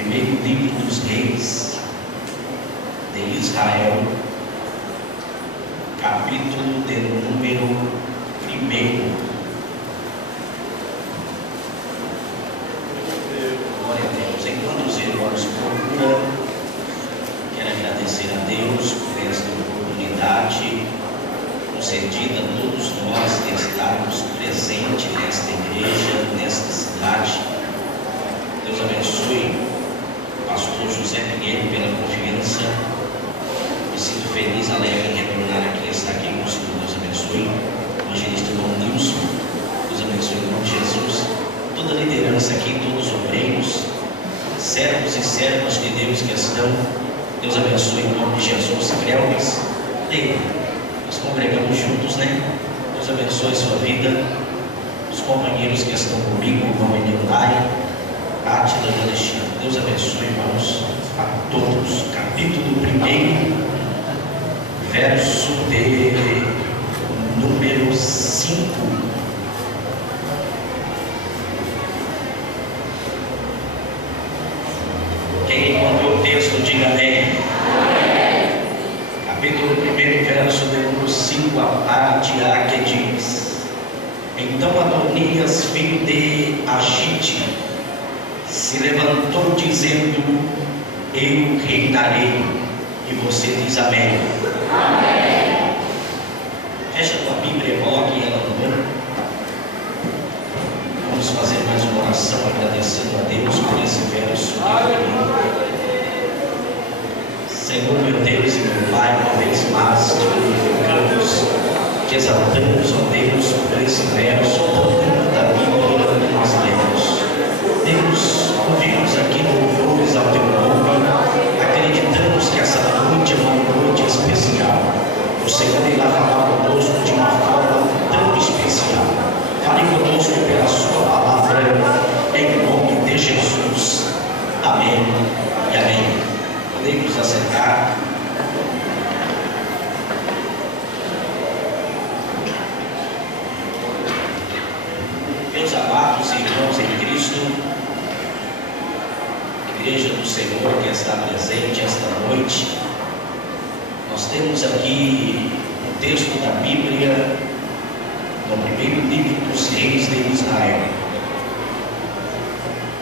Primeiro livro dos reis de Israel, capítulo de número 1. Glória a Deus. Enquanto os irmãos procuram, quero agradecer a Deus por esta oportunidade concedida a todos nós de estarmos presentes nesta igreja, nesta cidade. Deus abençoe o pastor José Pinheiro pela confiança. Me sinto feliz, alegre em retornar aqui, estar aqui com o Senhor. Deus abençoe o evangelista irmão Nilson. Deus abençoe o irmão Jesus. Toda a liderança aqui, todos os obreiros, servos e servas de Deus que estão. Deus abençoe em nome de Jesus. Creumes, nós congregamos juntos, né? Deus abençoe a sua vida. Os companheiros que estão comigo, o irmão Enilai, Átila e Alexandre. Deus abençoe, irmãos, a todos. Capítulo 1, verso de número 5. Quem encontrou o texto, diga amém. Capítulo 1, verso de número 5, a parte A, que diz: Então Adonias, filho de Agite, se levantou dizendo: Eu reinarei. E você diz amém. Amém. Fecha a tua Bíblia, coloque ela no banco. Vamos fazer mais uma oração agradecendo a Deus por esse verso. Senhor, meu Deus e meu Pai, uma vez mais te glorificamos, te exaltamos, ó Deus, por esse verso da Bíblia que nós lemos. Deus, ouvimos aqui louvores ao teu nome, acreditamos que essa noite é uma noite especial. O Senhor irá falar conosco de uma forma tão especial. Fale conosco pela sua palavra, em nome de Jesus. Amém e amém. Podemos assentar. Meus amados irmãos em Cristo, Igreja do Senhor que está presente esta noite, nós temos aqui um texto da Bíblia, no primeiro livro dos reis de Israel.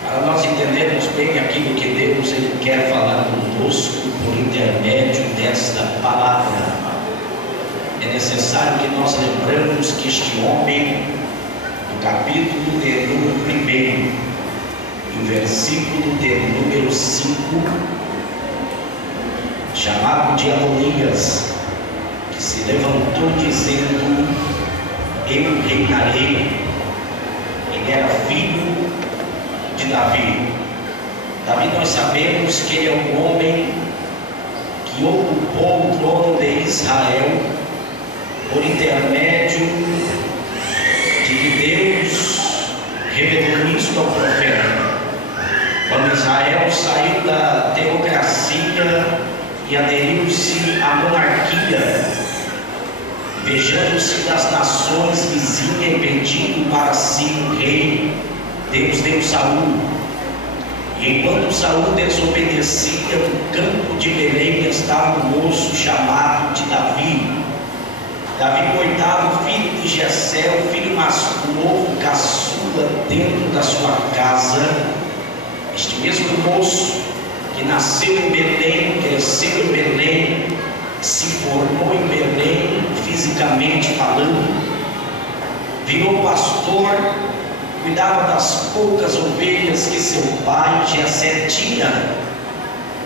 Para nós entendermos bem aquilo que Deus ele quer falar conosco por intermédio desta palavra, é necessário que nós lembramos que este homem, no capítulo de número 1, e o versículo de número 5, chamado de Adonias, que se levantou dizendo: Eu reinarei. Ele era filho de Davi. Davi, nós sabemos que ele é um homem que ocupou o trono de Israel por intermédio de que Deus revelou isto ao profeta. Quando Israel saiu da teocracia e aderiu-se à monarquia, vejando-se das nações vizinhas e pedindo para si um rei, Deus deu Saul. E enquanto Saul desobedecia, no campo de Belém estava um moço chamado de Davi. Davi, coitado, filho de Jessé, o filho mais novo, caçula dentro da sua casa. Este mesmo moço que nasceu em Belém, cresceu em Belém, se formou em Belém, fisicamente falando, virou pastor, cuidava das poucas ovelhas que seu pai Jessé tinha.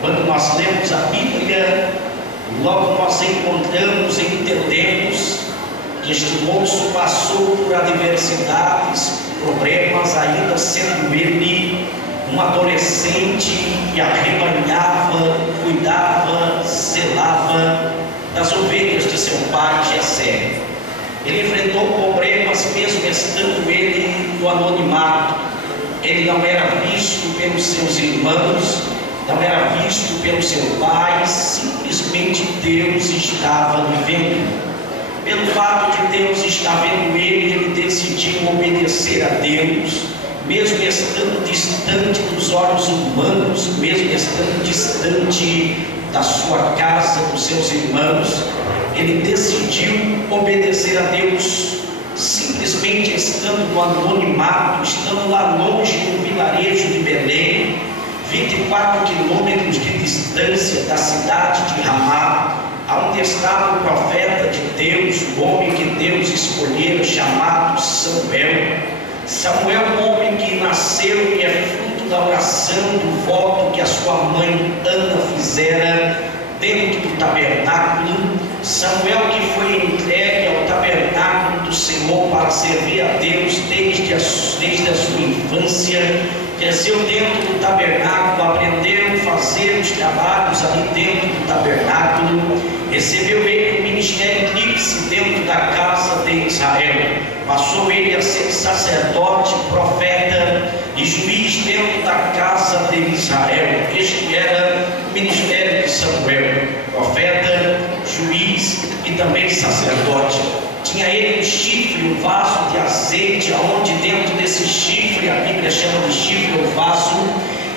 Quando nós lemos a Bíblia, logo nós encontramos e entendemos que este moço passou por adversidades, problemas, ainda sendo ele um adolescente que arrebanhava, cuidava, zelava das ovelhas de seu pai Jessé. Ele enfrentou problemas mesmo estando ele no anonimato. Ele não era visto pelos seus irmãos, não era visto pelo seu pai, simplesmente Deus estava lhe vendo. Pelo fato de Deus estar vendo ele decidiu obedecer a Deus, mesmo estando distante dos os olhos humanos, mesmo estando distante da sua casa, dos seus irmãos, ele decidiu obedecer a Deus, simplesmente estando no anonimato, estando lá longe do vilarejo de Belém, 24 quilômetros de distância da cidade de Ramá, onde estava o profeta de Deus, o homem que Deus escolhera, chamado Samuel. Samuel, um homem que nasceu e é fruto da oração, do voto que a sua mãe Ana fizera dentro do tabernáculo. Samuel, que foi entregue ao tabernáculo do Senhor para servir a Deus desde a sua infância, cresceu dentro do tabernáculo, aprendeu a fazer os trabalhos ali dentro do tabernáculo, recebeu ele o ministério tríplice dentro da casa de Israel, passou ele a ser sacerdote, profeta e juiz dentro da casa de Israel. Este era o ministério de Samuel, profeta, juiz e também sacerdote. Tinha ele um chifre, um vaso de azeite, onde dentro desse chifre, a Bíblia chama de chifre ou vaso,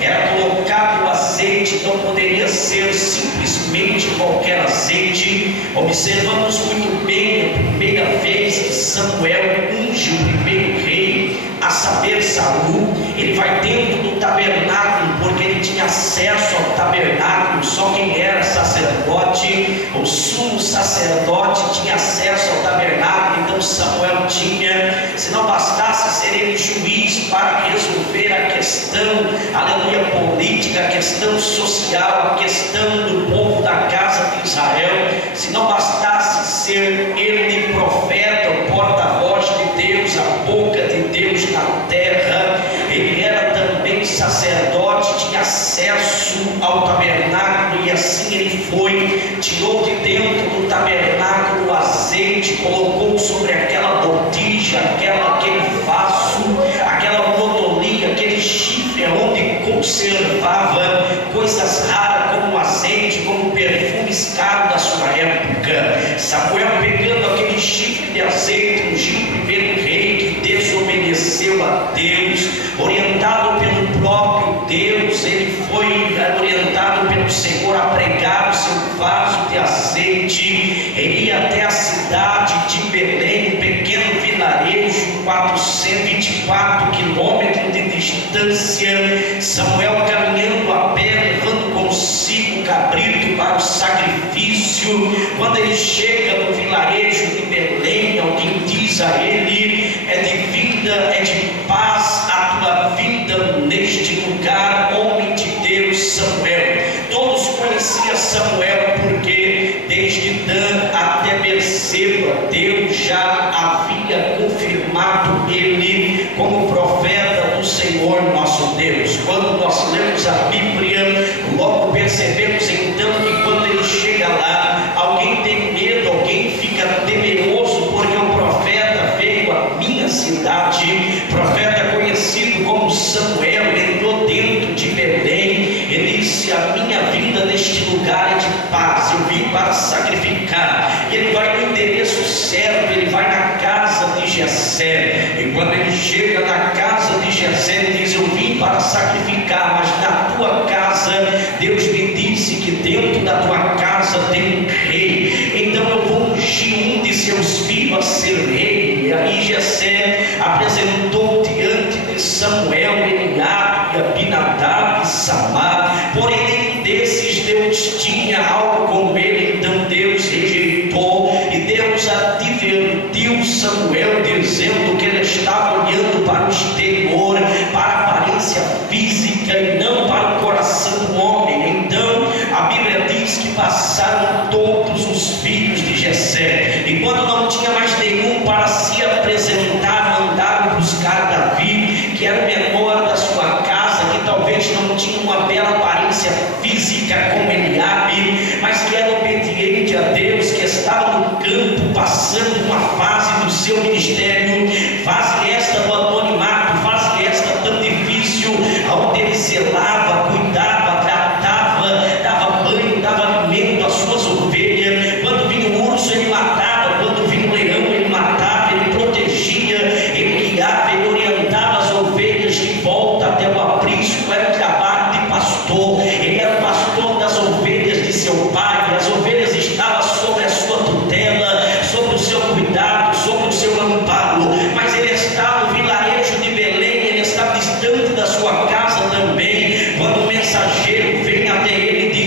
era colocado o azeite, não poderia ser simplesmente qualquer azeite. Observamos muito bem a primeira vez que Samuel unge o primeiro rei, a saber, Saul. Ele vai dentro do tabernáculo, porque ele tinha acesso ao tabernáculo. Só quem era sacerdote, o sumo sacerdote, tinha acesso ao tabernáculo. Então Samuel tinha, se não bastasse ser ele juiz para resolver a questão, aleluia, política, a questão social, a questão do povo da casa de Israel, se não bastasse ser ele profeta, o porta-voz de Deus, a boca de Deus na terra, ele era também sacerdote, tinha acesso ao tabernáculo, e assim ele foi, tirou de dentro do tabernáculo o azeite, colocou sobre aquela botija, aquele vaso, aquela motolia, aquele chifre onde conservava coisas raras como azeite, como perfumes caros da sua época. Samuel, pegando aquele chifre de azeite, ungiu o primeiro rei que desobedeceu a Deus, orientado pelo próprio Deus. Ele foi orientado pelo Senhor a pregar o seu vaso de azeite. Ele ia até a cidade de Belém, um pequeno vilarejo, 424 quilômetros de distância. Samuel caminhando a pé, levando consigo o cabrito para o sacrifício. Quando ele chega no vilarejo de Belém, alguém diz a ele: é de vida, é de paz a tua vida neste lugar, homem de Deus, Samuel. Todos conheciam Samuel porque desde Dan até Berseba, Deus já havia confirmado ele como profeta do Senhor nosso Deus. Quando nós lemos a Bíblia, logo percebemos então que quando ele chega lá, alguém tem medo, alguém fica temeroso, porque o profeta veio à minha cidade, profeta conhecido como Samuel, entrou dentro de Belém. Ele disse: a minha vinda neste lugar é de paz, eu vim para sacrificar. Ele vai no endereço certo, ele vai na casa de Jessé, e quando ele chega na casa de Jessé, ele diz: eu vim para sacrificar, mas na tua casa Deus me disse que dentro da tua casa tem um rei, então eu vou ungir um de seus filhos a ser rei. E aí Jessé apresentou diante de Samuel Eliabe, Abinadab e Samar, porém nenhum desses Deus tinha algo com ele. Então Deus rejeitou, e Deus advertiu Samuel, dizendo que ele estava olhando para o exterior, para a aparência física e não para o coração do homem. Então a Bíblia diz que passaram todos os filhos de Jessé, e quando não tinha mais nenhum para se apresentar, mandaram buscar Davi, que era o menor da sua casa, que talvez não tinha uma bela aparência física como Eliabe, mas que era obediente a Deus, que estava no campo passando uma fase do seu ministério, fase esta do anonimato, fase esta tão difícil, onde ele zelava, cuidava, tratava, dava banho, dava alimento às suas ovelhas. Quando vinha o urso, ele matava; quando vinha o leão, ele matava, ele protegia, ele guiava, ele orientava as ovelhas de volta até o aprisco. Era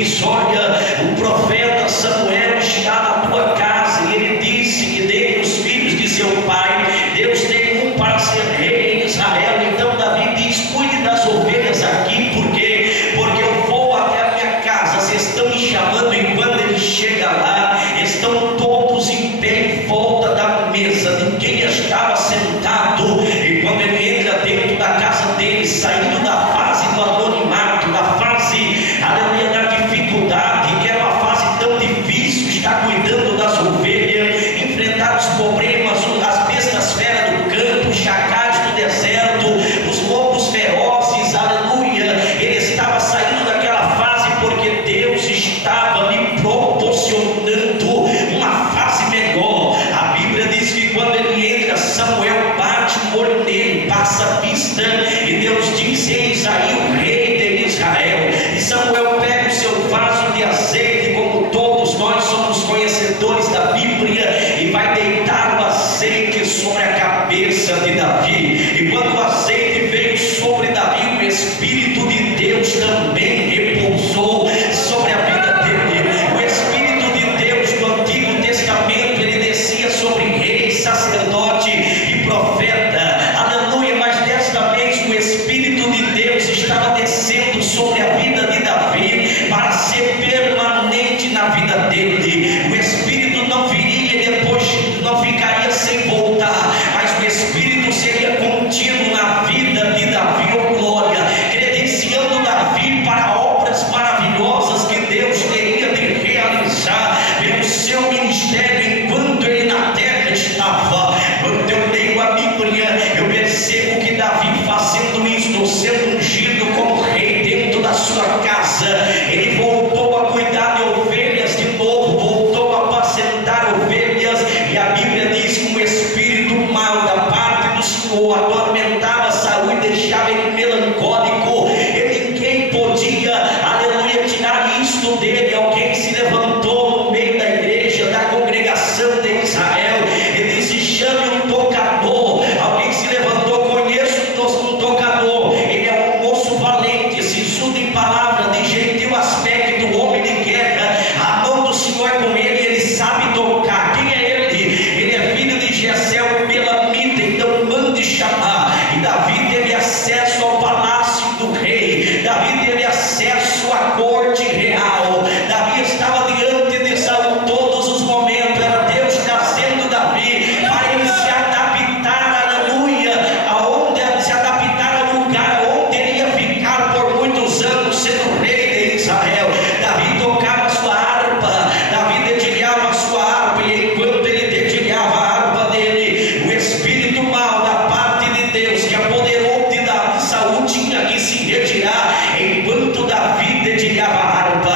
diz: olha, o profeta Samuel está na tua casa, e ele disse que dentre os filhos de seu pai, Deus tem um para ser rei em Israel. Então Davi diz: cuide das ovelhas aqui, porque eu vou até a minha casa, vocês estão me chamando. E quando ele chega lá, estão todos em pé em volta da mesa, ninguém estava sentado. E quando ele entra dentro da casa dele, saindo da fase do anonimato, da fase, aleluia, da dificuldade, que era uma fase tão difícil, está cuidando das ovelhas, enfrentar os problemas, as bestas feras do campo, os chacais do deserto, os lobos ferozes, aleluia. Ele estava saindo daquela fase porque Deus estava lhe proporcionando uma fase melhor. A Bíblia diz que quando ele entra, Samuel bate o olho nele, passa a vista, e Deus diz: eis aí o rei de Israel. E Samuel pega o seu vaso de azeite, como todos nós somos conhecedores da Bíblia, e vai deitar o azeite sobre a cabeça de Davi. E quando o azeite veio sobre Davi, o Espírito de Deus também repousou sobre a vida dele. O Espírito de Deus do Antigo Testamento, ele descia sobre rei, sacerdote e profeta, aleluia. Mas desta vez o Espírito de Deus estava descendo sobre a vida de Davi para ser permanente na vida dele. O Espírito não viria e depois não ficaria sem voltar, mas o Espírito seria contínuo na vida de Davi, oh glória, credenciando Davi para obras maravilhosas que Deus teria de realizar pelo seu ministério enquanto ele na terra estava. Quando eu leio a Bíblia, eu percebo que Davi, fazendo isto, sendo ungido como rei dentro da sua casa, ele voltou a cuidar de ovelhas de novo, voltou a apacentar ovelhas. E a Bíblia diz que um espírito mau da parte do Senhor atormentava Saul e deixava ele melancólico, e ninguém podia, aleluia, tirar isto dele. Alguém se levantou no meio da igreja, da congregação de Israel, e disse: chame um tocador. Alguém se levantou: conheço um tocador, ele é um moço valente, sisudo em palavra, de gentil aspecto, homem de guerra, a mão do Senhor é com ele, ele sabe tocar. Quem é ele? Ele é filho de Jessé o Belamita. Então mande chamar. E Davi teve acesso ao palácio do rei, Davi teve acesso à corte real, Davi estava diante de Saul todos os momentos. Era Deus trazendo Davi para ele se adaptar, aleluia, se adaptar ao lugar onde ele ia ficar por muitos anos, sendo rei de Israel. Davi tocava a sua harpa, Davi dedilhava a sua harpa, e enquanto ele dedilhava a harpa dele, o espírito mau da parte de Deus que apoderou de Saul tinha que se retirar. Enquanto Davi dedilhava a harpa,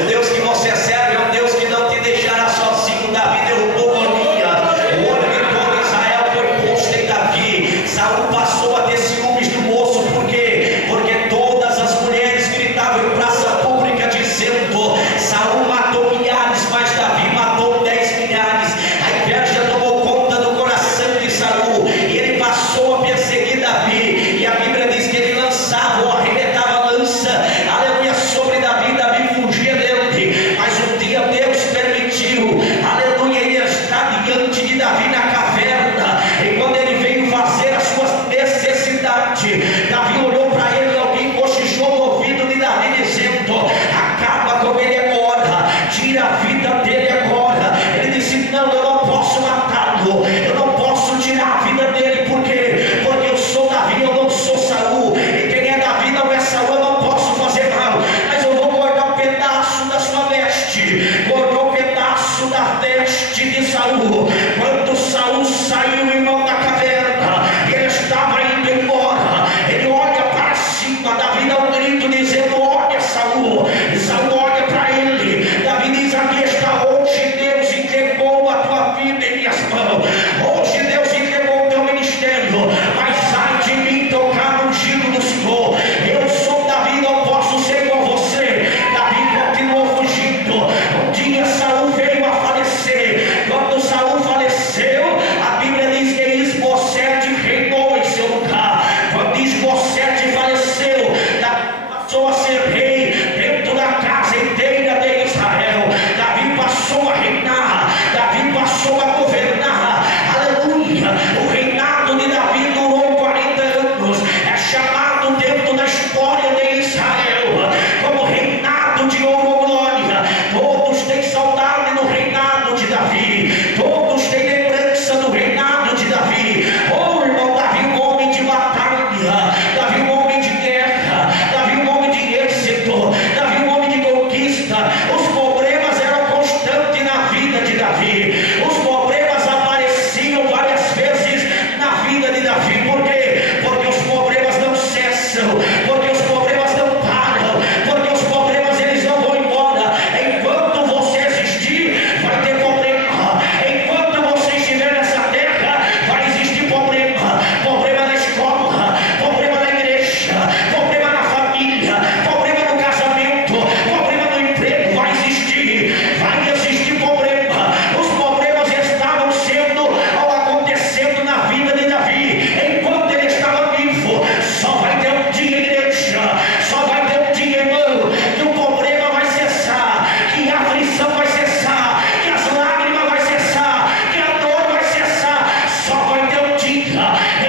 O Deus que você serve é um Deus que não te deixará sozinho. Davi derrubou Golias, o olho de todo Israel foi posto em Davi. Saul passou a ter ciúmes do moço, por quê? Porque todas as mulheres gritavam em praça pública dizendo: Saul matou milhares, mas Davi matou 10 milhares. A inveja tomou conta do coração de Saul e ele passou a perseguir Davi, e a Bíblia diz que ele lançava ou arrebentava lança, aleluia, sobre Davi. Davi fugia dele, mas um dia Deus permitiu, aleluia, ele está diante de Davi na caverna, e quando ele veio fazer as suas necessidades, Davi olhou para ele e alguém cochichou no ouvido de Davi dizendo: acaba com ele agora, tira a vida dele agora. Ele disse: não, eu não posso matá-lo, eu não posso tirar a vida dele, porque eu sou Davi, eu não sou Saul, e quem é Davi não é Saul. Eu não posso fazer mal, mas eu vou cortar um pedaço da sua veste. Cortou um pedaço da veste de Saul. Quando Saul saiu, irmão, da caverna, ele estava indo embora, ele olha para cima, Davi dá um grito dizendo: olha Saul, e Saul olha para ele. Davi diz: aqui está, hoje Deus entregou a tua vida em minhas mãos, hoje Deus entregou o teu ministério, mas ai de mim tocar no ungido do Senhor. Eu sou Davi, não posso ser igual você. Davi continuou fugindo. Um dia Saul veio a falecer. Quando Saul faleceu, a Bíblia diz que Isbosete reinou em seu lugar. Quando Isbosete faleceu, Davi passou a ser rei dentro da casa inteira de Israel. Davi passou a reinar, Davi passou a governar, aleluia. O reinado de Davi durou 40 anos, é chamado dentro da história de Israel como reinado de ouro ou glória. Todos têm saudade do reinado de Davi, todos têm lembrança do reinado de Davi. Oh irmão, Davi um homem de batalha, Davi um homem de guerra, Davi um homem de êxito, Davi um homem de conquista. Os problemas eram constantes na vida de Davi, os problemas apareciam várias vezes na vida de Davi. Por quê? Porque os problemas não cessam, porque os problemas não param, porque os problemas eles não vão embora. Enquanto você existir, vai ter problema. Enquanto você estiver nessa terra, vai existir problema. Problema na escola, problema na igreja, problema na família, problema no casamento, problema no emprego. Vai existir problema. Os problemas estavam sendo ou acontecendo na vida de Davi enquanto ele estava vivo. Só vai ter um dia, igreja, só vai ter um dia, irmão, que o problema vai cessar, que a aflição vai cessar, que as lágrimas vai cessar, que a dor vai cessar. Só vai ter um dia.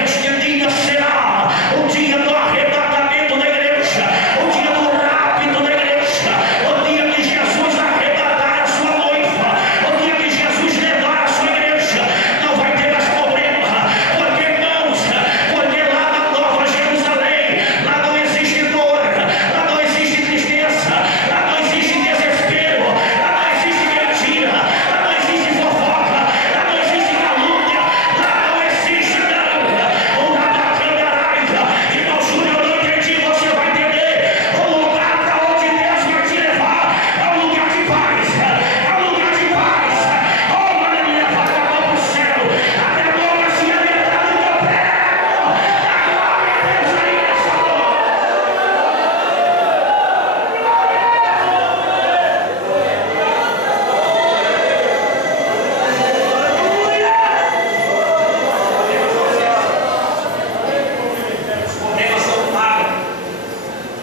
Este dia será o dia do arrebatamento da igreja, o dia do rápido da igreja, o dia que Jesus arrebatar a sua noiva, o dia que Jesus levar a sua igreja. Não vai ter mais problema, porque irmãos, porque lá na Nova Jerusalém, lá não existe dor, lá não existe tristeza, lá não existe desespero, lá não existe mentira, lá não existe fofoca, lá não existe calúnia, lá não existe nada. O Rabacandaraiva, irmão Júnior, eu não entendi, você vai entender. O lugar para onde Deus vai te levar é um lugar de paz, é um lugar de paz. Oh, aleluia, vai a mão para o céu, até a boca se alimentar do teu pé. A glória de Deus aí nessa noite. Os problemas não param.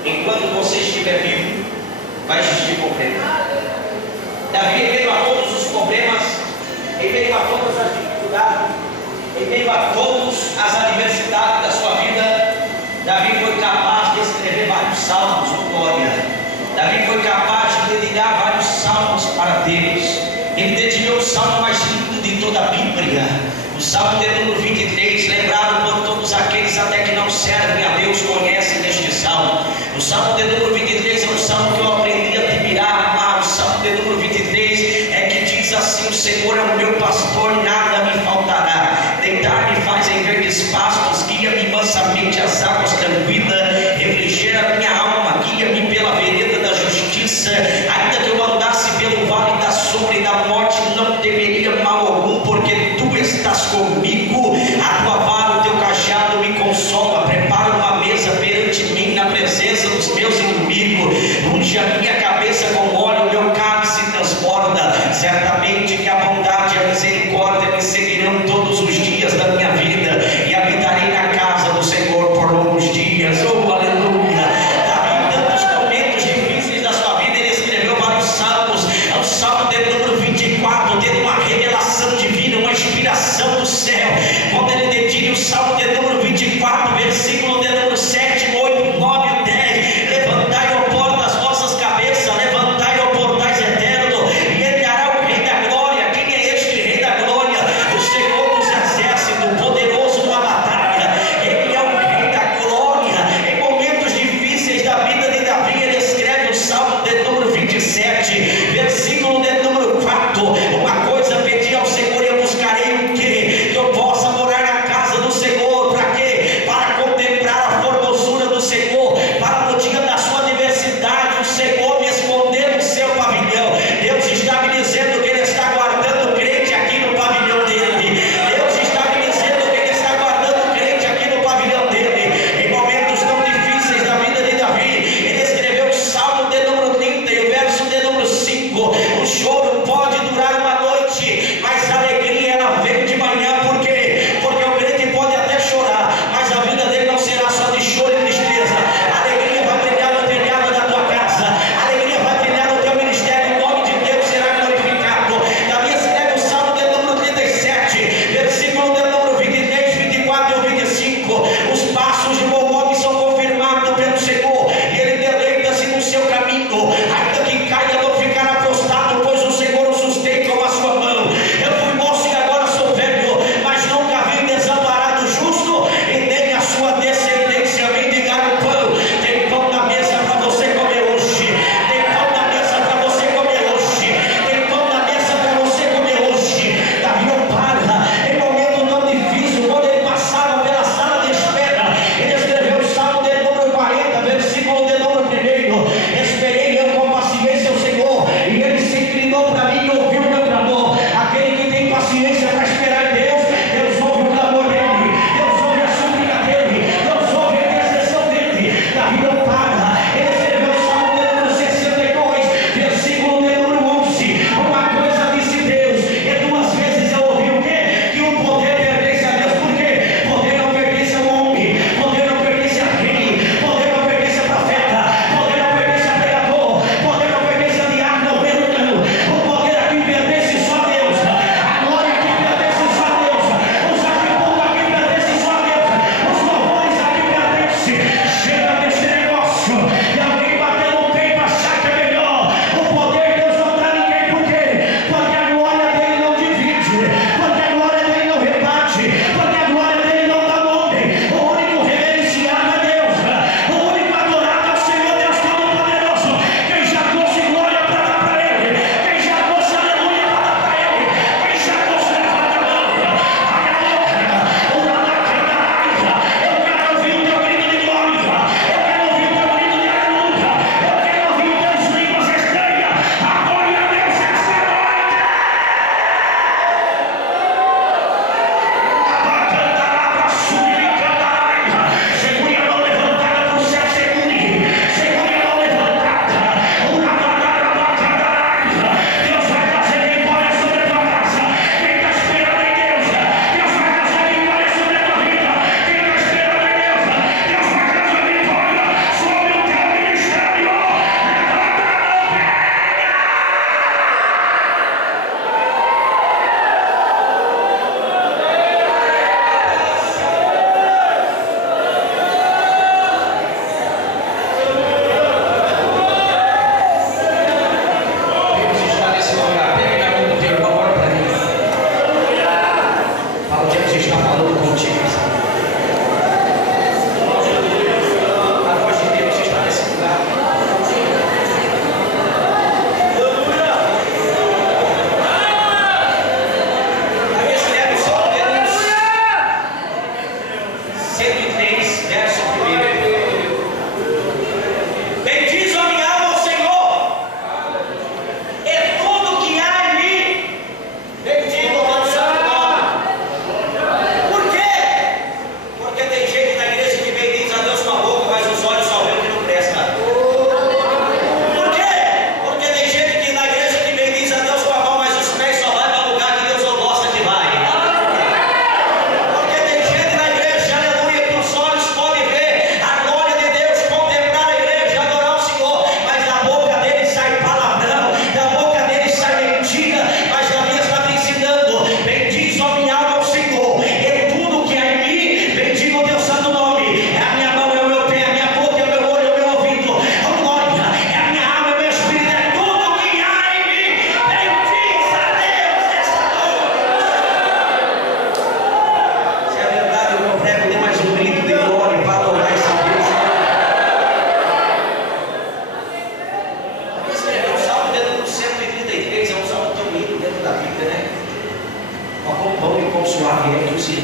Enquanto você estiver vivo, vai existir problema. Davi, em meio a todos os problemas, em meio a todas as dificuldades, em meio a todas as adversidades da sua vida, Davi foi capaz de escrever vários salmos, glória. Davi foi capaz de dedicar vários salmos para Deus. Ele dedicou o salmo mais lindo de toda a Bíblia, o salmo de número 23, lembrado por todos aqueles até que não servem a Deus conhecem este salmo. O salmo de número 23 é um salmo que eu aprendi a admirar, amar. O salmo de número 23 é que diz assim: o Senhor é o meu pastor, nada me faltará. Deitar-me faz em verdes pastos, guia-me mansamente às águas tranquilas, refrigera minha alma, guia-me pela vereda da justiça, ainda que eu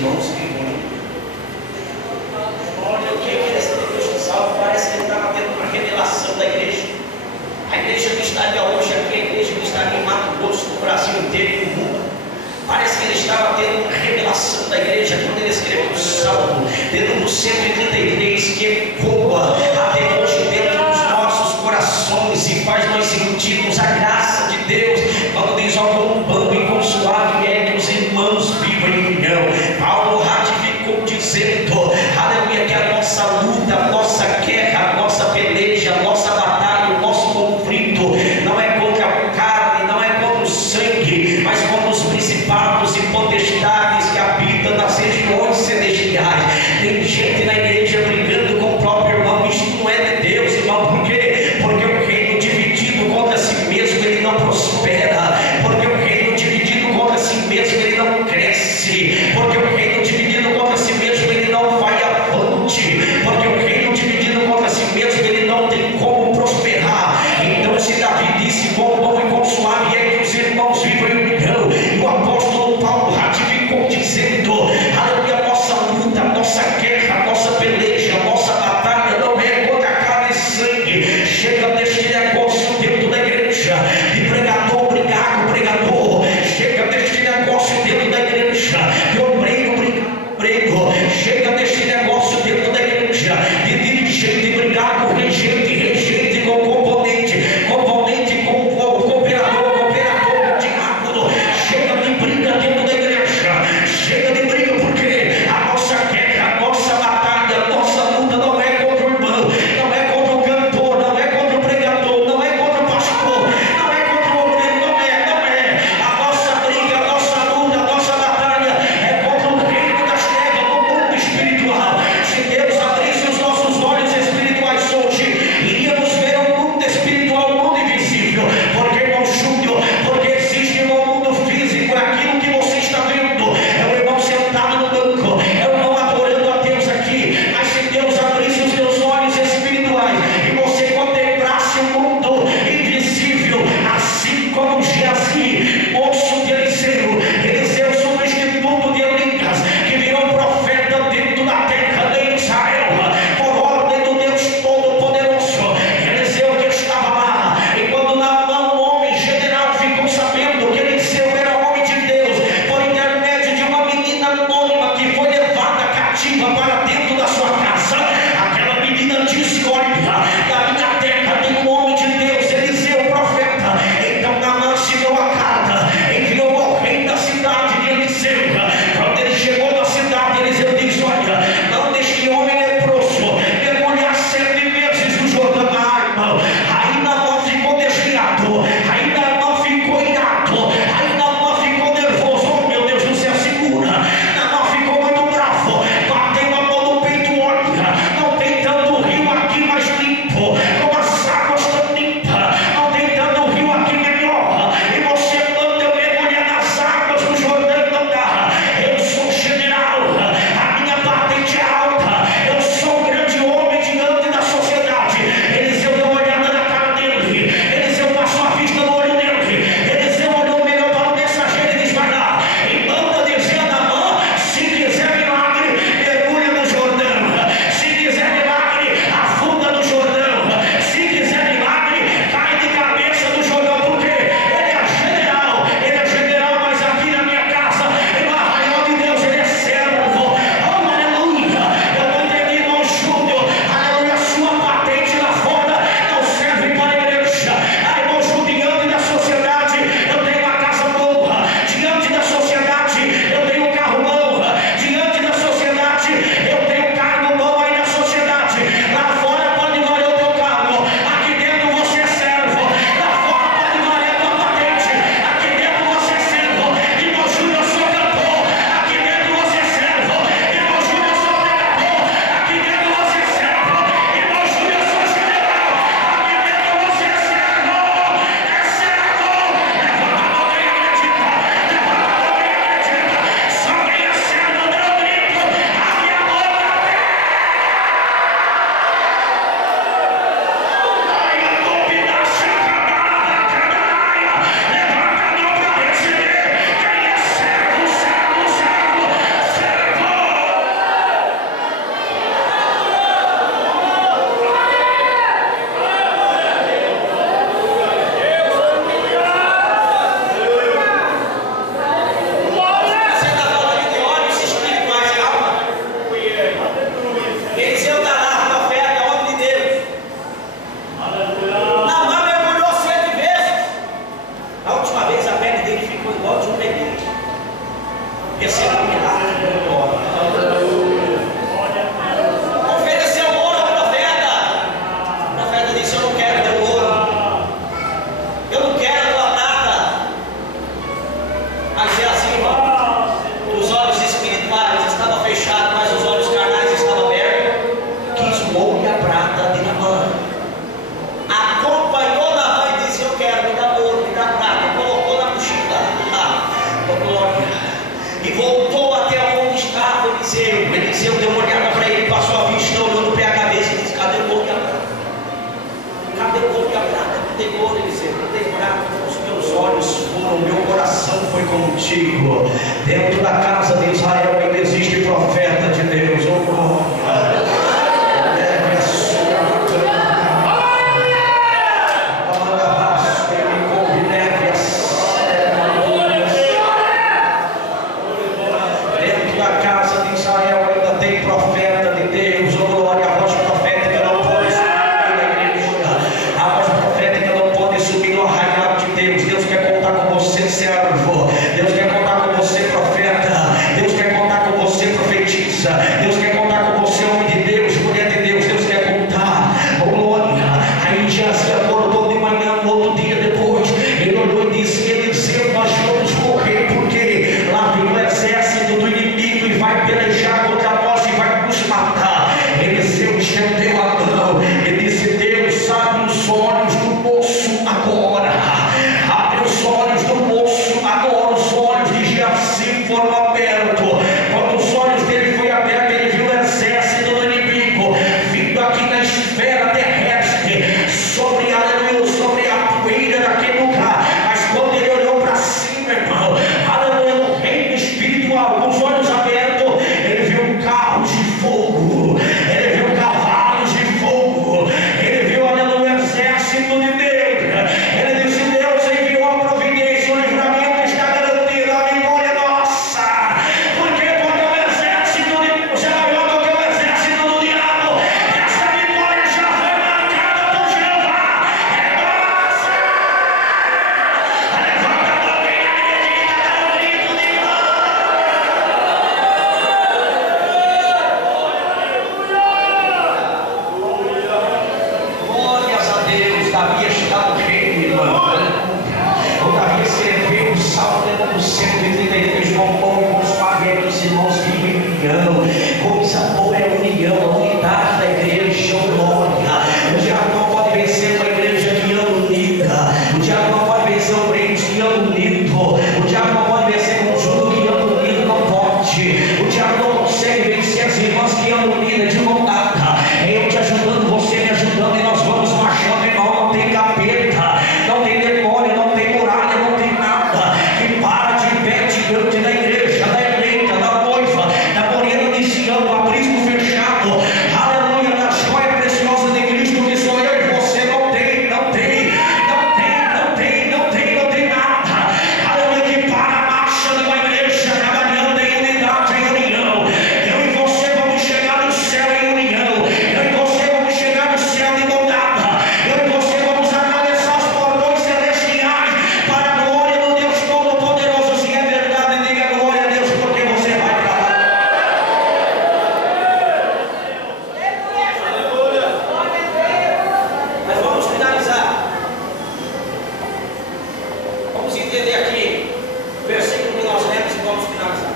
irmãos vivam. Olha o que esse Deus de salvo, parece que ele estava tendo uma revelação da igreja. A igreja que estaria hoje aqui, a igreja que estaria em Mato Grosso, no Brasil inteiro e no mundo. Parece que ele estava tendo uma revelação da igreja quando ele escreveu o Salmo, tendo no 133, que ecoa até hoje dentro dos nossos corações e faz nós sentirmos a graça de Deus, quando diz: ó, com bom e com suave é que os irmãos vivam em união. Paulo ratificou dizendo, aleluia, que a nossa luta, a nossa guerra, a nossa peleja, a nossa batalha, o nosso conflito não é contra a carne, não é contra o sangue, mas contra os principados e potestades que habitam nas regiões celestiais. Tem gente na igreja brigando com o próprio irmão. Isso não é de Deus, irmão. Por quê? Porque o reino dividido contra si mesmo, ele não prospera. Porque o reino próxima vez a pele dele ficou igual de um bebê. Recebeu um milagre de glória. Ofereceu ouro ao profeta. O profeta disse: eu não quero teu ouro, eu não quero a tua prata. Mas é assim, irmão. Os olhos espirituais estavam fechados, mas os olhos carnais estavam abertos. Quis o ouro e a prata de Naamã. Acompanhou Naamã e disse: eu quero, me dá ouro, me dá prata. Colocou na mochila. Glória. E voltou até onde estava Eliseu. Eliseu deu uma olhada para ele, passou a vista, olhou no pé a cabeça e disse: cadê o ouro e a prata? Cadê o ouro e a prata? Não tem ouro, Eliseu, não tem prata. Os meus olhos foram, meu coração foi contigo. Dentro da casa de Israel ainda existe profeta de Deus. Oh, glória. Leve a sua dentro da casa de Israel ainda tem profeta de Deus. Oh, glória. A voz profética não pode subir na igreja. A voz profética não pode subir no arraial de Deus. Deus quer contar com você, servo. Deus quer contar com você, profeta. Deus quer contar com você, profetisa. Deus quer contar com você, homem de Deus, mulher de Deus. Deus quer contar. Oh, glória. Aí Geazi acordou de manhã, no outro dia depois, ele olhou e disse: Eliseu, nós vamos morrer, porque lá vem o exército do inimigo e vai pelejar contra nós e vai nos matar. Eliseu estendeu a mão e disse: Deus, abre os olhos do moço agora. Abre os olhos do moço agora. Os olhos de Geazi foram abertos. Quando os olhos dele foram abertos, ele viu o exército do inimigo vindo aqui na esfera terrestre, sobre a poeira daquele lugar. Mas quando ele olhou para cima, irmão, aleluia, no reino espiritual, com os olhos abertos, ele viu carros de fogo, ele viu cavalos de fogo, ele viu, aleluia, o exército de Deus. Ele disse: Deus enviou a providência, o livramento está garantido, a vitória é nossa. Por quê? Porque o exército de Deus é maior do que o exército do diabo. Essa vitória já foi marcada por Jeová. É nossa. Levanta a mão quem acredita, dá um grito de glórias a Deus. Davi está no reino, irmão. O Davi escreveu o Salmo do 133 com pão e com os parentes, irmãos, que união. Coisa boa é a união, a unidade da igreja. Oh, glória. O diabo não pode vencer uma igreja que anda unida. O diabo não pode vencer um crente que anda unido. O diabo não pode vencer um conjunto que anda unido. Não pode. O diabo não consegue vencer as irmãs que andam unidas de mão dada. É eu te ajudando, você me ajudando, e nós vamos marchando, irmão. Não tem capeta, não tem demônio, não tem muralha, não tem nada que para de pé diante da igreja, da eleita, da noiva, da morena de Sião, do aprisco fechado, aleluia, da joia preciosa de Cristo, que sou eu e você. Não tem nada, aleluia, que para a marcha de uma igreja caminhando em unidade, em união. Eu e você vamos chegar no céu em união. Eu e você vamos chegar no céu de mão dada. Eu e você vamos atravessar os portões celestiais para a glória do Deus Todo-Poderoso. Se é verdade, diga glória a Deus, porque você vai para lá. Mas vamos finalizar. Vamos entender aqui o versículo que nós lemos e vamos finalizar.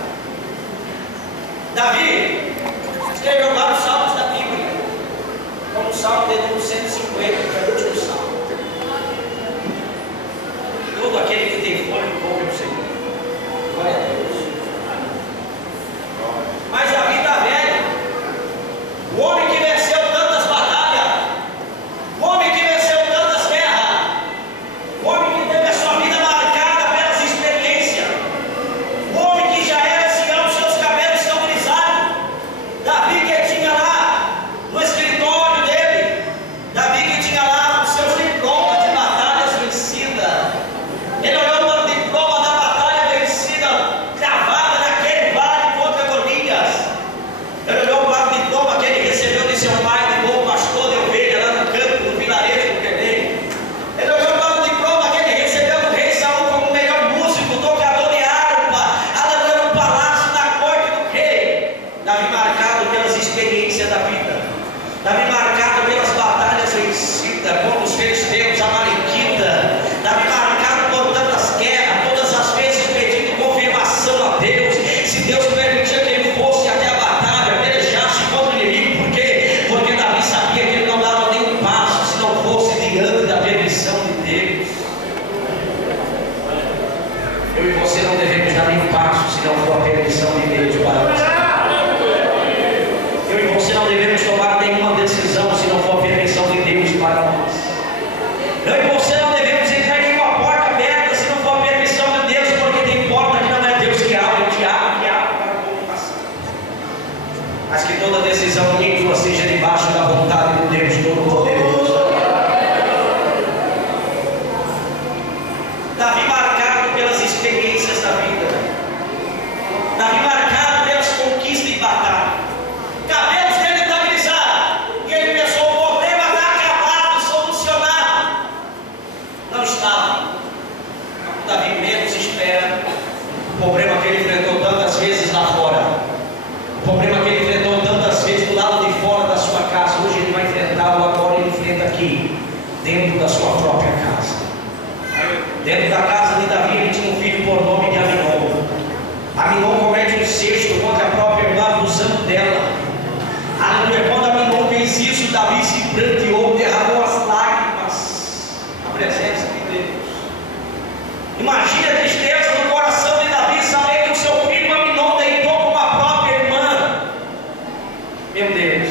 Davi escreveu vários salmos da Bíblia, como o salmo de número 150, que é o último salmo. Todo aquele que tem fome, come o Senhor. Glória a Deus. Mas Davi está velho. O homem que venceu tantas batalhas, o homem que venceu tantas guerras, o homem que teve a sua vida marcada pelas experiências, o homem que já era ancião, seus cabelos estão grisalhos. Davi que tinha lá no escritório dele, Davi que tinha lá Eu e você não devemos dar nem passo se não for a permissão de Deus para nós. Eu e você não devemos tomar nenhuma decisão se não for a permissão de Deus para nós. Eu e você não devemos entrar em nenhuma porta aberta se não for a permissão de Deus, porque tem porta que não é Deus que abre, que abre para o povo passar. Mas que toda decisão tua seja debaixo da vontade de Deus Todo-Poderoso. Davi marcado pelas experiências da vida, Davi marcado pelas conquistas e batalha. Cabelos dele estabilizados, e ele pensou: o problema está acabado, solucionado. Não estava. Davi menos espera. O problema que ele enfrentou tantas vezes lá fora, o problema que ele enfrentou tantas vezes do lado de fora da sua casa, hoje ele vai enfrentá-lo. Agora ele enfrenta aqui, dentro da sua própria casa. Dentro da casa de Davi, ele tinha um filho por nome de Aminon. Aminon comete um incesto contra a própria irmã, abusando dela. Aleluia. Quando Aminon fez isso, Davi se pranteou, derramou as lágrimas na presença de Deus. Imagine a tristeza do coração de Davi saber que o seu filho Aminon deitou com a própria irmã. Meu Deus,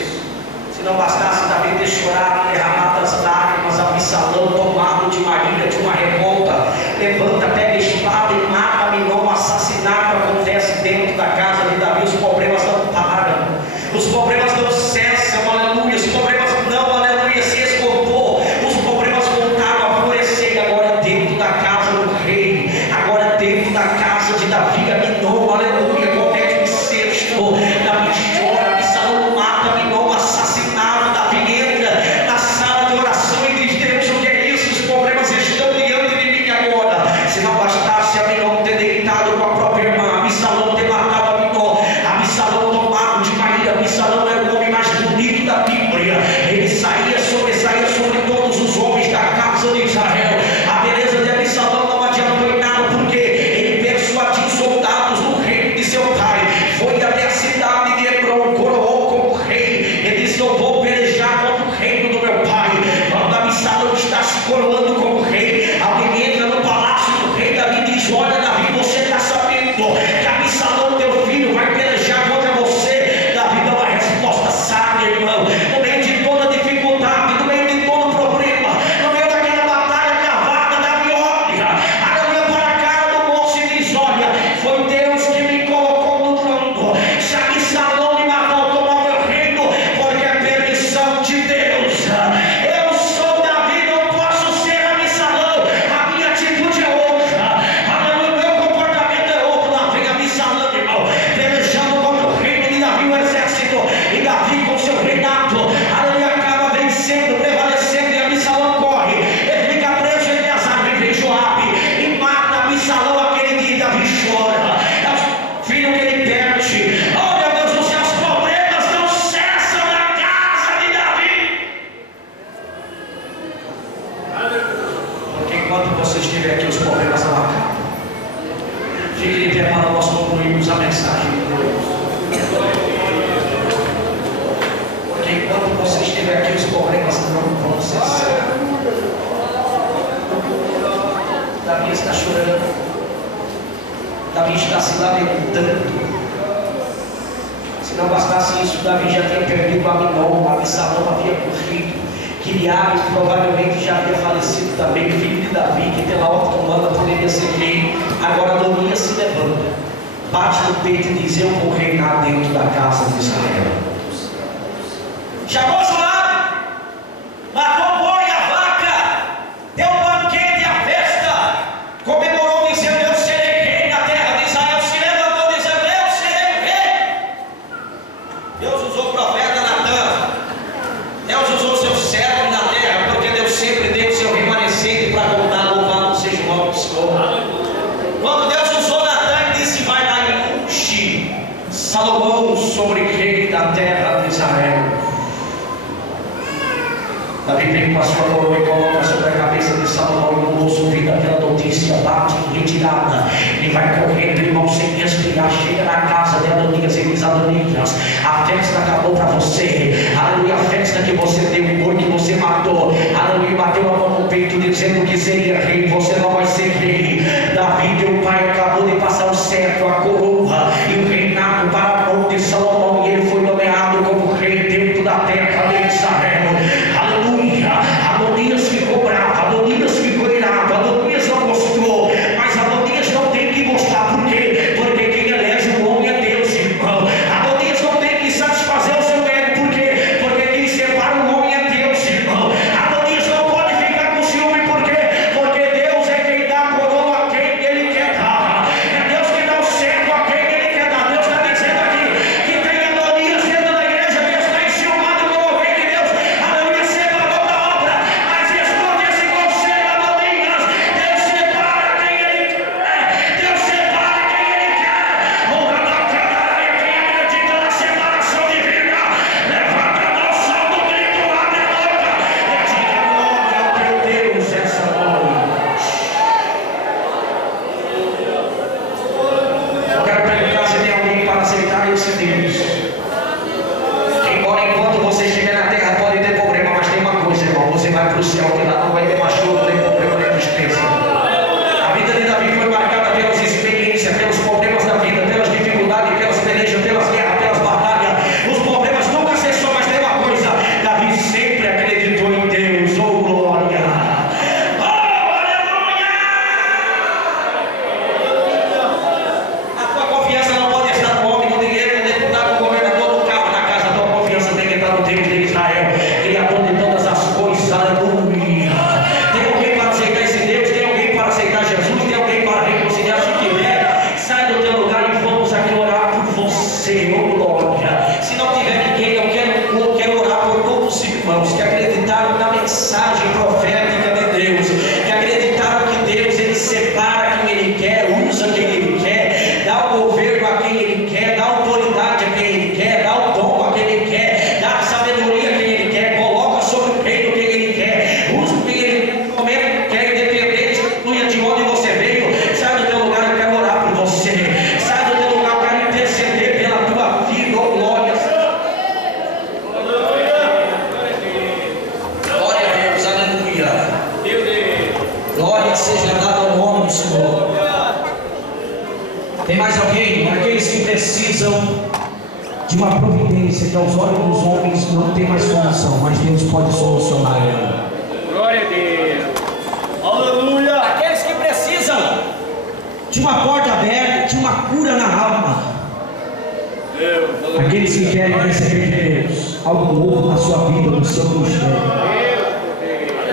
se não bastasse Davi ter chorado, derramado as lágrimas, Absalão, tomado de marília, de uma revolta, levanta, pega a espada e mata Aminon. Um assassinato acontece dentro da casa de Davi. Os problemas não param, os problemas não cessam, aleluia. Os problemas não, aleluia, se esgotou. Os problemas voltaram a florescer. E agora dentro da casa do rei, agora dentro da casa de Davi, Aminon, aleluia, comete um incesto. Davi chora, Absalão mata Aminon, assassinado. Davi entra na sala de oração e diz: Deus, o que é isso? Os problemas estão diante de mim agora. Se não bastasse Aminon ter deitado com a própria irmã, Absalão ter matado Aminon, Absalão tomado de marília. Absalão era o homem mais bonito da Bíblia. Ele sobressaía sobre todos os homens da casa de Israel. A beleza de Absalão não adiantou em nada, porque ele persuadiu soldados do reino de seu pai. Foi até a cidade de Hebron, coroou como rei. Ele disse: eu vou pelejar contra o reino do meu pai. Quando Absalão está se coroando como rei, alguém entra no palácio do rei Davi e diz: olha, Davi, você está sabendo que Absalão, teu filho, vai pelejar contra você? Davi dá uma resposta sábia, irmão. No meio de toda dificuldade, no meio de todo problema, no meio daquela batalha cravada, Davi olha, aleluia, para a cara do moço e diz: olha, foi Deus que me colocou no trono. Se Absalão me matou, tomou meu reino, porque é permissão de Deus. Eu sou Davi, não posso ser Absalão. A minha atitude é outra, aleluia, meu comportamento é outro. Lá vem Absalão, irmão, pelejando contra o reino de Davi, o exército, e Davi com seu reinado, aleluia, acaba vencendo, prevalecendo, e Absalão corre. Ele fica preso entre as árvores, vem Joabe e mata Absalão. Aquele dia Davi chora, é o filho que ele perde. Oh, meu Deus do céu, os problemas não cessam na casa de Davi. Porque enquanto você estiver aqui, os problemas não acabam. Fique de pé para nós concluirmos a mensagem de Deus. Porque enquanto você estiver aqui, os problemas não vão cessar. Davi está chorando, Davi está se lamentando. Se não bastasse isso, Davi já tinha perdido Aminon, Absalão havia corrido, Quiliabe provavelmente já havia falecido também, filho de Davi, que pela ordem humana poderia ser rei. Agora Adonias se levanta, bate no peito e diz: eu vou reinar dentro da casa de Israel. Chamou Joabe, matou o boi e a vaca, deu um banquete e a festa, comemorou dizendo: eu serei rei na terra de Israel. Se levantou dizendo: eu serei rei. Deus usou o profeta Natan, Deus usou o seu servo na terra, porque Deus sempre deu o seu remanescente para voltar. Louvado seja o nome do Senhor. Quando Deus usou Natan, ele disse: vai lá e unge Salomão sobre rei da terra de Israel. Davi vem com a sua coroa e coloca sobre a cabeça de Salomão, e o moço, ouvindo aquela notícia, bate em retirada e vai correndo, irmão, sem respirar. Chega na casa de Adonias e diz: Adonias, a festa acabou para você. Aleluia, a festa que você deu, o boi que você matou, aleluia, bateu a mão no peito dizendo que seria rei. Você não vai ser rei. Davi, teu pai, acabou quem Ele quer, usa quem Ele quer, dá o governo a quem Ele quer, dá autoridade a quem Ele quer, dá o dom a quem Ele quer, dá a sabedoria a quem Ele quer, coloca sobre o reino quem Ele quer, usa quem Ele momento quer, independente de onde você veio. Sai do teu lugar, eu quero orar por você. Sai do teu lugar, eu quero interceder pela tua vida, oh glória. Glória a Deus, aleluia. Glória seja dada ao nome do Senhor. Tem mais alguém? Aqueles que precisam de uma providência que aos olhos dos homens não tem mais solução, mas Deus pode solucionar ela. Glória a Deus. Aleluia. Aqueles que precisam de uma porta aberta, de uma cura na alma. Aqueles que querem receber de Deus algo novo na sua vida, no seu ministério.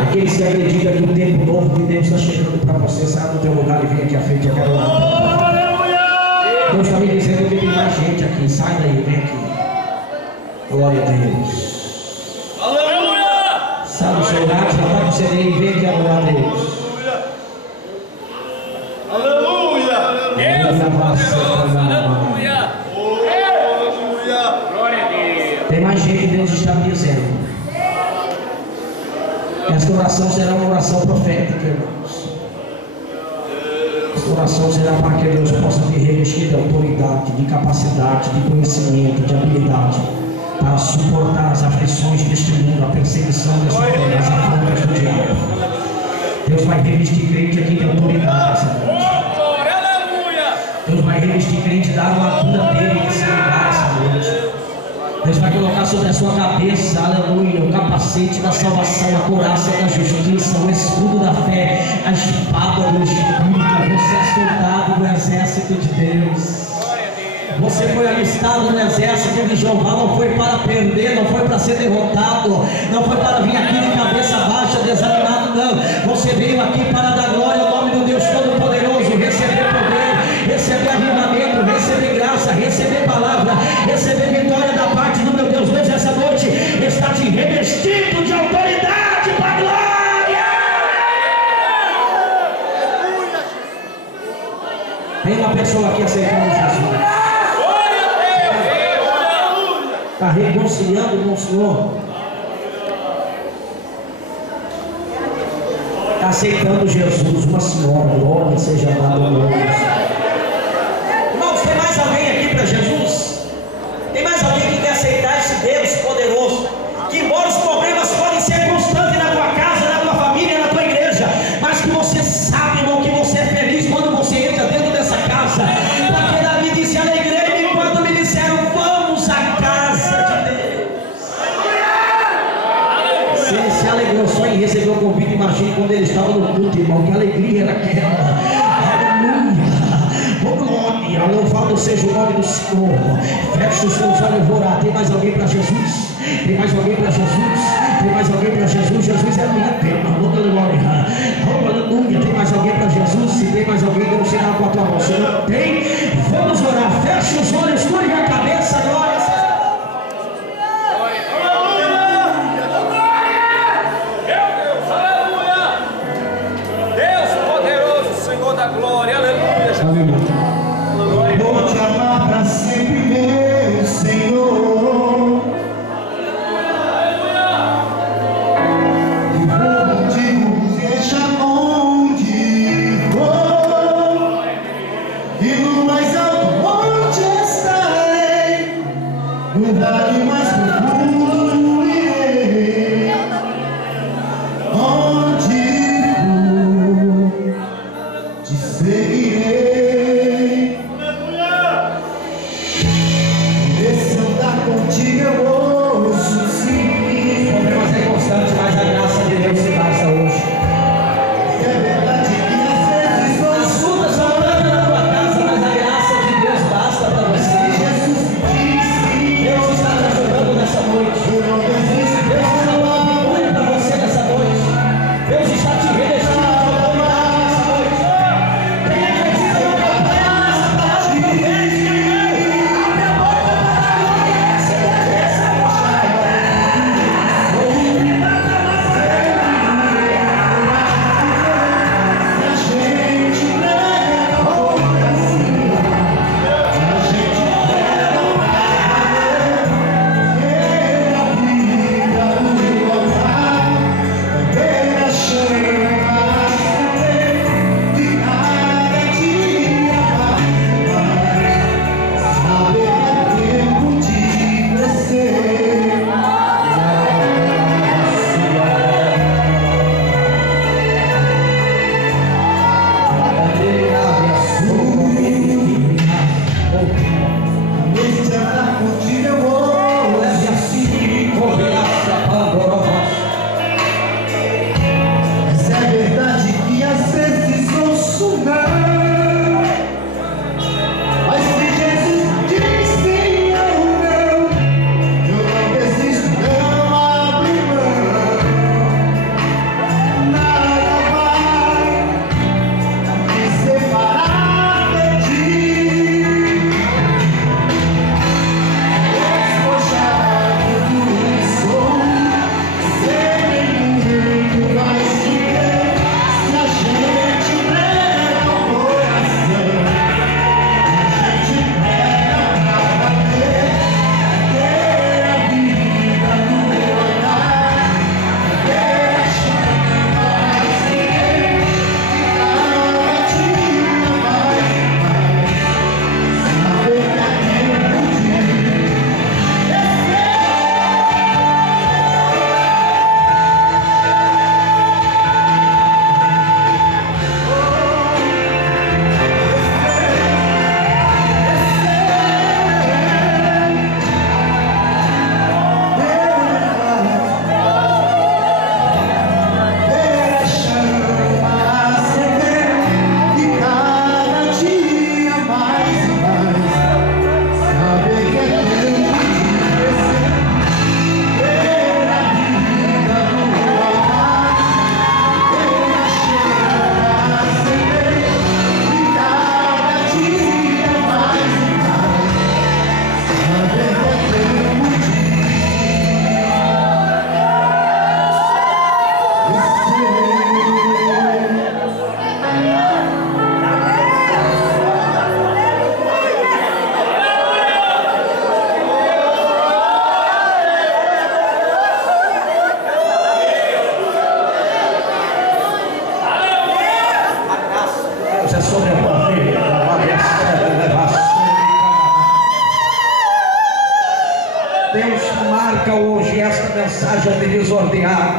Aqueles que acreditam que o tempo novo de Deus está chegando para você. Sai do teu lugar e vem aqui à frente. Eu quero orar. Deus está me dizendo que tem mais gente aqui. Sai daí, vem aqui. Glória a Deus. Aleluia. Sai do seu lugar, já está com você aí. Vem aqui adorar a Deus. Aleluia. Deus poderoso. Aleluia. Glória a Deus. Tem mais gente que Deus está me dizendo. Esta oração será uma oração profética, irmãos. Esta oração será para que Deus possa te revestir de autoridade, de capacidade, de conhecimento, de habilidade, para suportar as aflições deste mundo, a perseguição desta terra, as afrontas do diabo. Deus vai revestir crente aqui de autoridade essa noite. Deus vai revestir crente da armadura dele nesse lugar essa noite. Deus vai colocar sobre a sua cabeça, aleluia, o capacete da salvação, a couraça da justiça, o escudo da fé, a espada do Espírito. Você é soldado do exército de Deus. Você foi alistado no exército de Jeová, não foi para perder, não foi para ser derrotado, não foi para vir aqui de cabeça baixa, desanimado, não. Você veio aqui para dar glória ao nome do Deus Todo-Poderoso, receber poder, receber avivamento, receber graça, receber palavra, receber vitória da parte do meu Deus. Deus essa noite está te revestindo de autoridade para a glória. Tem uma pessoa aqui aceitando Jesus, está reconciliando com o Senhor, está aceitando Jesus. Uma senhora, glória seja dada ao nome do Senhor. Irmãos, tem mais alguém aqui para Jesus? Tem mais alguém que quer aceitar esse Deus poderoso? Que embora os problemas podem ser constantes na tua casa, na tua família, na tua igreja, mas que você sabe, irmão, que você é feliz quando você entra dentro dessa casa. Porque Davi disse: alegrei-me quando me disseram, vamos à casa de Deus. Se ele se alegrou só em receber o convite, imagine quando ele estava no culto, irmão, que alegria era aquela. Aleluia. Glória, louvado seja o nome do Senhor. Feche os seus olhos, eu vou orar. Tem mais alguém para Jesus? Tem mais alguém para Jesus? Tem mais alguém para Jesus? Jesus é minha pena. Glória. Aleluia. Tem mais alguém para Jesus? Se tem mais alguém, dê um sinal com a tua mão. Se não tem, vamos orar. Feche os olhos, curve a cabeça. Glória. Glória, aleluia. Aleluia. Vou te amar para sempre, meu Senhor. E vou contigo, seja onde for. E no mais alto monte estarei, no vale mais profundo irei. Onde seguirei. Esse andar contigo eu ouço sim. Problemas é constante, mas a graça de Deus se basta hoje. É verdade que às vezes As lutas são tantas na tua casa, mas a graça de Deus basta para você. Jesus disse: Deus está te ajudando nessa noite. eu não desisto. Deus está dando vitória para você nessa noite. Deus está te revestindo de autoridade nessa noite. Quem é que precisa de uma palavra nessa palavra profética? Abre a boca para a glória. Essa é a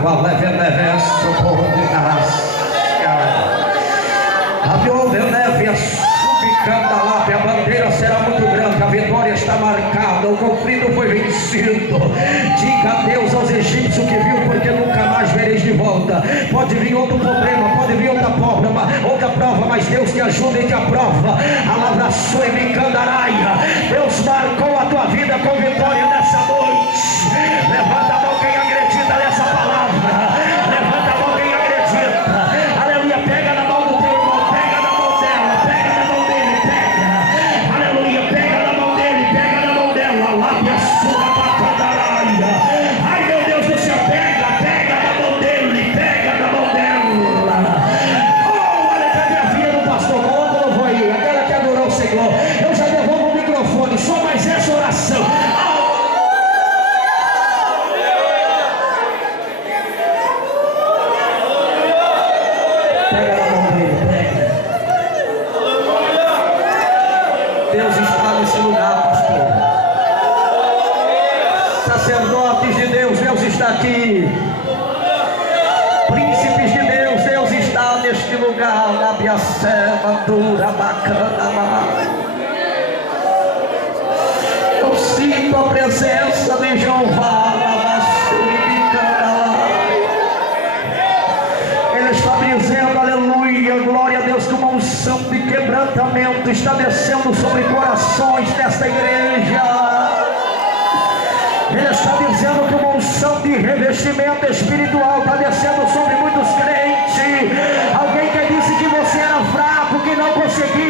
água, leve socorro nas a bandeira será muito grande, a vitória está marcada, o conflito foi vencido. Diga adeus aos egípcios que viu, porque nunca mais vereis de volta. Pode vir outro problema, pode vir outra prova, mas Deus te ajuda e te aprova. Alabraçou e me candaraia. Deus marcou a tua vida com vitória nessa noite. Levanta a mão quem acredita nessa palavra. Levanta a mão quem acredita. Aleluia, pega na mão do teu irmão, pega na mão dela, pega na mão dele, pega. Aleluia, pega na mão dele, pega na mão dela. Lábia sua bacandaraia. Ai meu Deus do céu, pega na mão dele, pega na mão dela. Oh, olha, cadê a filha do pastor? Coloca o louvor aí, aquela que adorou o Senhor. Eu já devolvo o microfone, só mais essa oração. Pega na mão dele, pega. Deus está nesse lugar, pastor. Sacerdotes de Deus, Deus está aqui. Príncipes de Deus, Deus está neste lugar. Na Biacema, dura, bacana. Eu sinto a presença de Jeová. Ele está dizendo, aleluia, glória a Deus, que uma unção de quebrantamento está descendo sobre corações desta igreja. Ele está dizendo que uma unção de revestimento espiritual está descendo sobre muitos crentes. Alguém que disse que você era fraco, que não conseguia